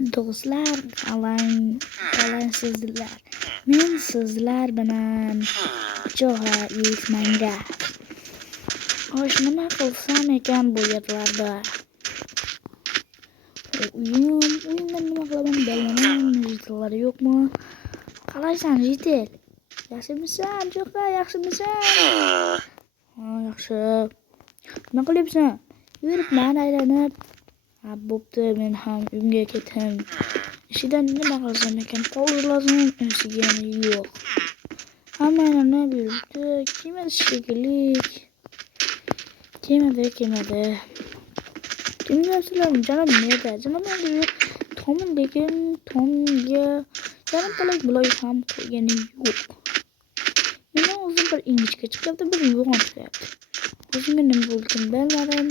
Do'stlar, qalaysizlar? Men sizlar bilan cho'g'a yeyishmanga. Xo'sh, nima qilsam ekan bu yerlarda? Uyimda nima qilaman bilmayman. Jitillar yo'qmi? Qalaysan, Jitil? Yaxshimisan, cho'g'a, yaxshimisan? Ha, yaxshi. Nima qilyapsan? Yuribman aylanib. Ha, bo'pti, men ham uyimga ketdim. Ishidan nima qilsam ekan? Qovur lozim, ishigani yo'q. Hamma buyuribdi. Kelmadi shekilli. Kelmadi. Kimlar janob neda? Janob Tomim, lekin Tomga yarim palak buloy ham qo'ygani yo'q. Meni o'zim bir ingichka chiqyapti, bir yo'g'on chiqyapti. O'zimga nima bo'lgan bilmadim.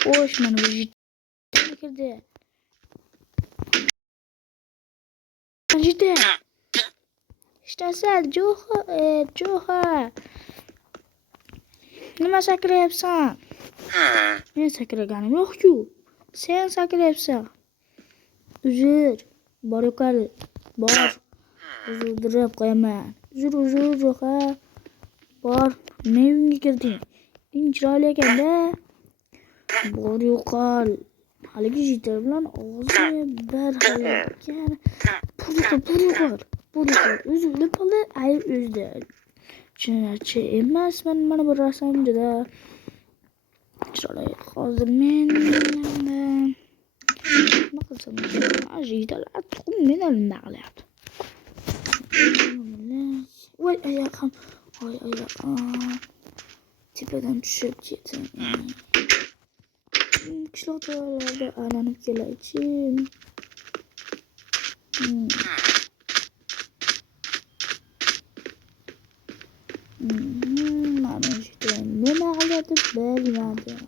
Xo'sh, mana bu kirdi. Jitil. İşte Jo'xa. Nima sakrayapsan? Men sakraganim yo'q-ku. Sen sakrayapsan. Uzr. Bor yo'qali. Bor. Uzrdirib qo'yaman. Uzr, Jo'xa. Bor. Nima uyingga kirding? Eng chiroyli ekan-da. Bor yo'qol. Haligi Jitil bilan ovozi bir haligan. Pul yo'qol. Uzilib qoldi. Ayb o'zida. Chinarchi emasman. Mana bu rasm juda chiroyli. Hozir men nima qilsam? Jitillar tuxum meni nima qilyapti? Voy oyoqim. Tepadan tushib ketdim. Qishloqlarda aylanib kelaychi. Mana Jitil nima qilyapti bilmadim.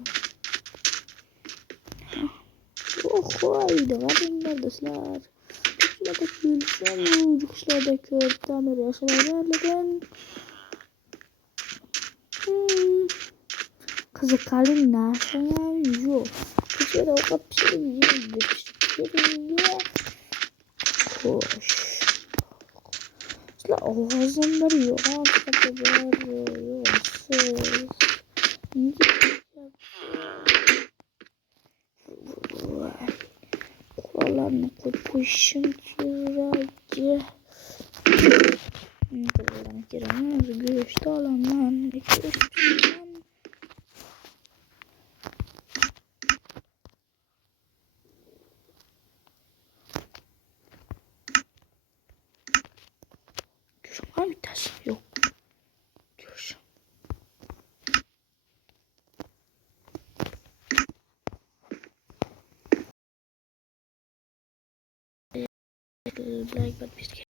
Qo'ydi g'aringlar do'stlar. Qishloqda kelishim, qishloqda ko'p ta'mir yashaganligim. Qiziqarli narsa ham yo'q. Kechada ovqat pishirib yeydi. Xo'sh. Sizlar ovozim bir yo'q. Qurollarni qo'yib qo'yishim kerak. Qurollarni kiraman, go'sht olaman. Go'sht bittasi yo'q. Go'sht. Like, подписки.